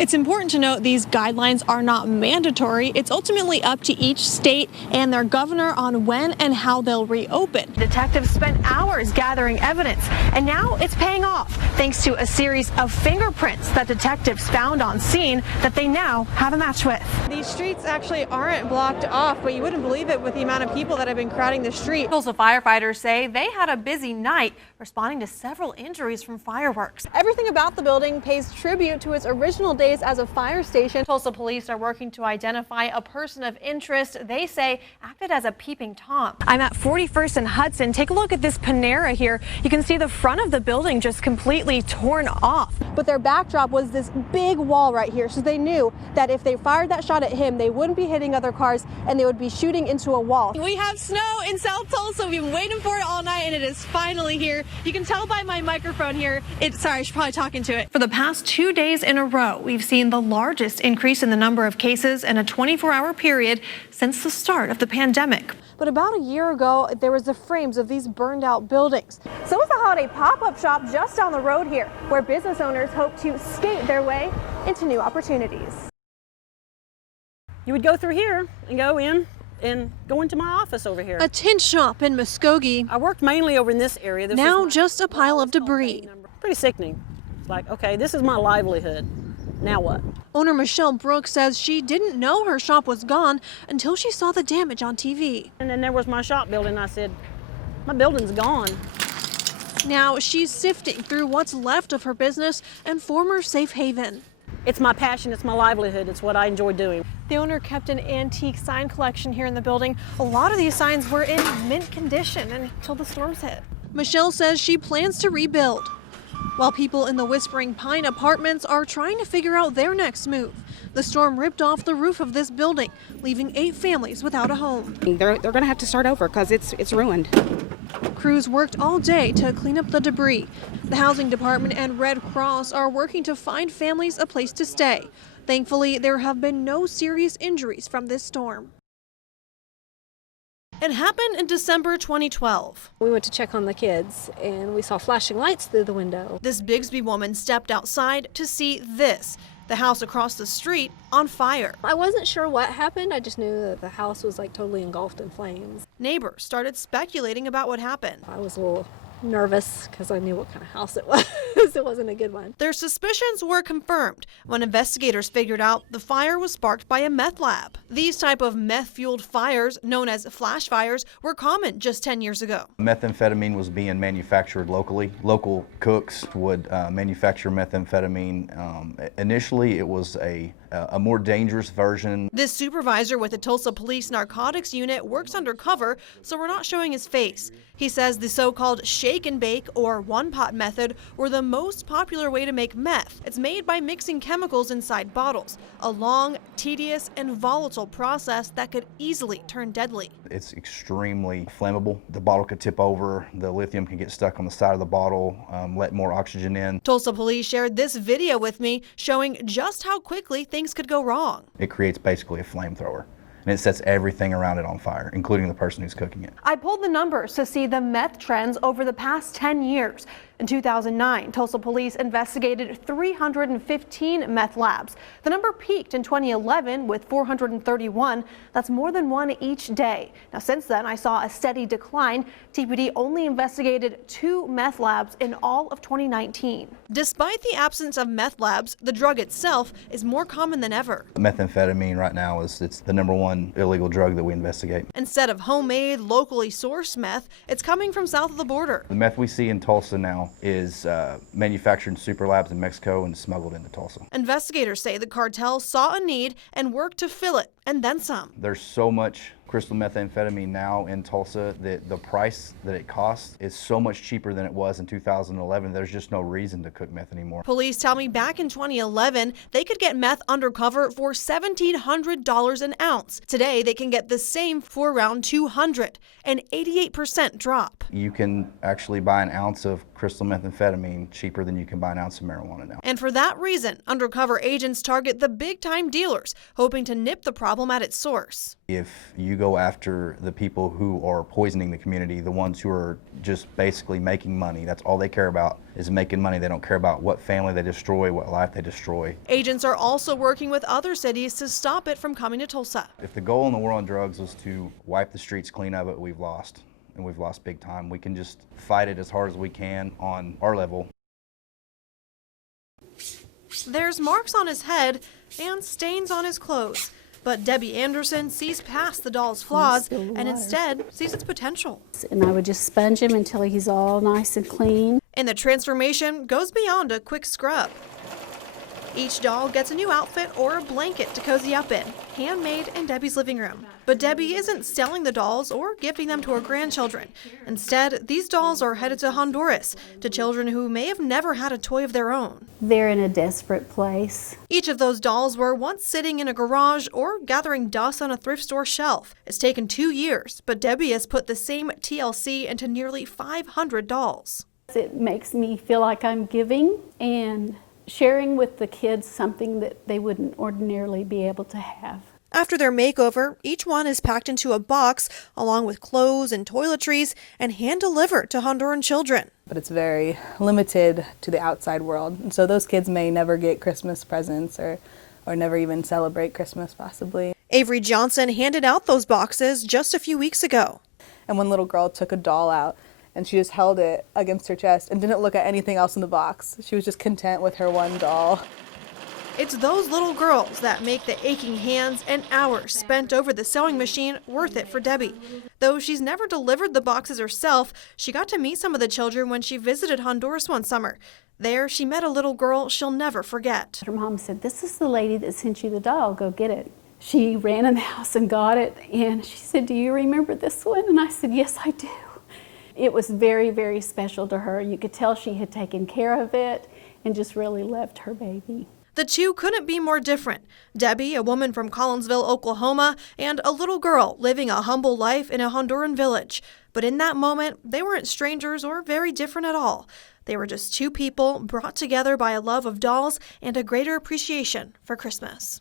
It's important to note these guidelines are not mandatory. It's ultimately up to each state and their governor on when and how they'll reopen. Detectives spent hours gathering evidence, and now it's paying off thanks to a series of fingerprints that detectives found on scene that they now have a match with. These streets actually aren't blocked off, but you wouldn't believe it with the amount of people that have been crowding the street. Tulsa firefighters say they had a busy night responding to several injuries from fireworks. Everything about the building pays tribute to its original days as a fire station. Tulsa police are working to identify a person of interest they say acted as a peeping Tom. I'm at 41st and Hudson. Take a look at this Panera here. You can see the front of the building just completely torn off. But their backdrop was this big wall right here, so they knew that if they fired that shot at him, they wouldn't be hitting other cars and they would be shooting into a wall. We have snow in South Tulsa. We've been waiting for it all night and it is finally here. You can tell by my microphone here. Sorry, I should probably talk into it. For the past 2 days in a row, we've seen the largest increase in the number of cases in a 24-hour period since the start of the pandemic. But about a year ago, there was the frames of these burned out buildings. So was the holiday pop-up shop just down the road here, where business owners hope to skate their way into new opportunities. You would go through here and go in and go into my office over here. A tint shop in Muskogee. I worked mainly over in this area. Now just a pile of debris. Pretty sickening. It's like, okay, this is my livelihood. Now what? Owner Michelle Brooks says she didn't know her shop was gone until she saw the damage on TV. And then there was my shop building. I said, my building's gone. Now she's sifting through what's left of her business and former safe haven. It's my passion, it's my livelihood, it's what I enjoy doing. The owner kept an antique sign collection here in the building. A lot of these signs were in mint condition until the storms hit. Michelle says she plans to rebuild, while people in the Whispering Pine apartments are trying to figure out their next move. The storm ripped off the roof of this building, leaving 8 families without a home. They're going to have to start over because it's ruined. Crews worked all day to clean up the debris. The Housing Department and Red Cross are working to find families a place to stay. Thankfully, there have been no serious injuries from this storm. It happened in December 2012. We went to check on the kids and we saw flashing lights through the window. This Bigsby woman stepped outside to see this, the house across the street on fire. I wasn't sure what happened. I just knew that the house was like totally engulfed in flames. Neighbors started speculating about what happened. I was a little nervous because I knew what kind of house it was. It wasn't a good one. Their suspicions were confirmed when investigators figured out the fire was sparked by a meth lab. These type of meth-fueled fires, known as flash fires, were common just 10 years ago. Methamphetamine was being manufactured locally. Local cooks would manufacture methamphetamine. Initially, it was a more dangerous version. This supervisor with the Tulsa Police Narcotics Unit works undercover, so we're not showing his face. He says the so-called shake and bake or one-pot method were the most popular way to make meth. It's made by mixing chemicals inside bottles, a long, tedious, and volatile process that could easily turn deadly. It's extremely flammable. The bottle could tip over, the lithium can get stuck on the side of the bottle, let more oxygen in. Tulsa police shared this video with me showing just how quickly things could go wrong. It creates basically a flamethrower, and it sets everything around it on fire, including the person who's cooking it. I pulled the numbers to see the meth trends over the past 10 years. In 2009, Tulsa police investigated 315 meth labs. The number peaked in 2011 with 431. That's more than one each day. Now, since then, I saw a steady decline. TPD only investigated 2 meth labs in all of 2019. Despite the absence of meth labs, the drug itself is more common than ever. Methamphetamine right now it's the #1 illegal drug that we investigate. Instead of homemade, locally sourced meth, it's coming from south of the border. The meth we see in Tulsa now is manufactured in super labs in Mexico and smuggled into Tulsa. Investigators say the cartel saw a need and worked to fill it, and then some. There's so much crystal methamphetamine now in Tulsa that the price that it costs is so much cheaper than it was in 2011. There's just no reason to cook meth anymore. Police tell me back in 2011, they could get meth undercover for $1,700 an ounce. Today, they can get the same for around $200, an 88% drop. You can actually buy an ounce of crystal methamphetamine cheaper than you can buy an ounce of marijuana now. And for that reason, undercover agents target the big-time dealers, hoping to nip the problem at its source. If you go after the people who are poisoning the community, the ones who are just basically making money. That's all they care about, is making money. They don't care about what family they destroy, what life they destroy. Agents are also working with other cities to stop it from coming to Tulsa. If the goal in the war on drugs was to wipe the streets clean of it, we've lost, and we've lost big time. We can just fight it as hard as we can on our level. There's marks on his head and stains on his clothes. But Debbie Anderson sees past the doll's flaws and instead sees its potential. And I would just sponge him until he's all nice and clean. And the transformation goes beyond a quick scrub. Each doll gets a new outfit or a blanket to cozy up in, handmade in Debbie's living room. But Debbie isn't selling the dolls or gifting them to her grandchildren. Instead, these dolls are headed to Honduras, to children who may have never had a toy of their own. They're in a desperate place. Each of those dolls were once sitting in a garage or gathering dust on a thrift store shelf. It's taken 2 years, but Debbie has put the same TLC into nearly 500 dolls. It makes me feel like I'm giving and sharing with the kids something that they wouldn't ordinarily be able to have. After their makeover, each one is packed into a box along with clothes and toiletries and hand-delivered to Honduran children. But it's very limited to the outside world. And so those kids may never get Christmas presents or never even celebrate Christmas possibly. Avery Johnson handed out those boxes just a few weeks ago. And one little girl took a doll out and she just held it against her chest and didn't look at anything else in the box. She was just content with her one doll. It's those little girls that make the aching hands and hours spent over the sewing machine worth it for Debbie. Though she's never delivered the boxes herself, she got to meet some of the children when she visited Honduras one summer. There, she met a little girl she'll never forget. Her mom said, "This is the lady that sent you the doll, go get it." She ran in the house and got it, and she said, "Do you remember this one?" And I said, "Yes, I do." It was very, very special to her. You could tell she had taken care of it and just really loved her baby. The two couldn't be more different. Debbie, a woman from Collinsville, Oklahoma, and a little girl living a humble life in a Honduran village. But in that moment, they weren't strangers or very different at all. They were just two people brought together by a love of dolls and a greater appreciation for Christmas.